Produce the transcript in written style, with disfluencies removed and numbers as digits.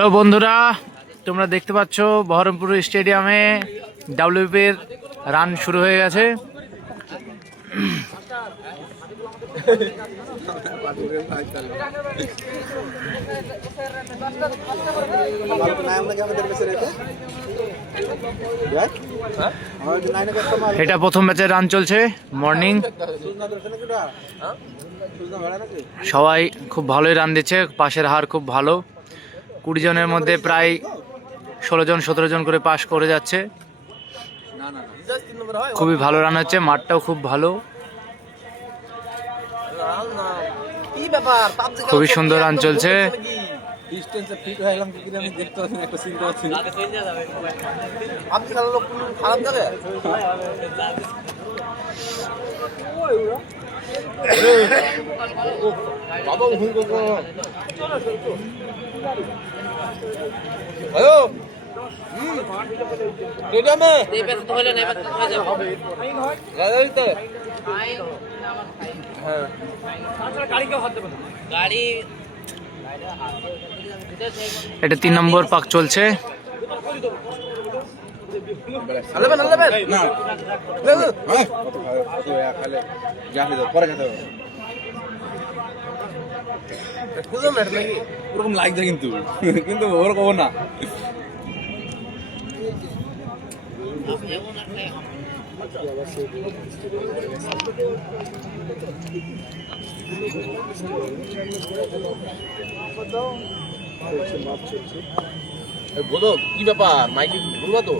Hello বন্ধুরা, তোমরা দেখতে পাচ্ছ বহরমপুর স্টেডিয়ামে ডাব্লিউপি এর রান শুরু হয়ে গেছে। এটা প্রথম ম্যাচের রান চলছে। মর্নিং সবাই খুব ভালোই রান দিচ্ছে, পাশের হার খুব ভালো। 20 জনের মধ্যে প্রায় 16 জন 17 জন করে পাস করে যাচ্ছে। খুবই ভালো রান হচ্ছে, মাঠটাও খুব ভালো, খুবই সুন্দর রান চলছে। এটা 3 নম্বর পাক চলছে। ওরকম লাগছে কিন্তু কিন্তু ওরকম না। বলো কি ব্যাপার, মাইকে বলবা তো।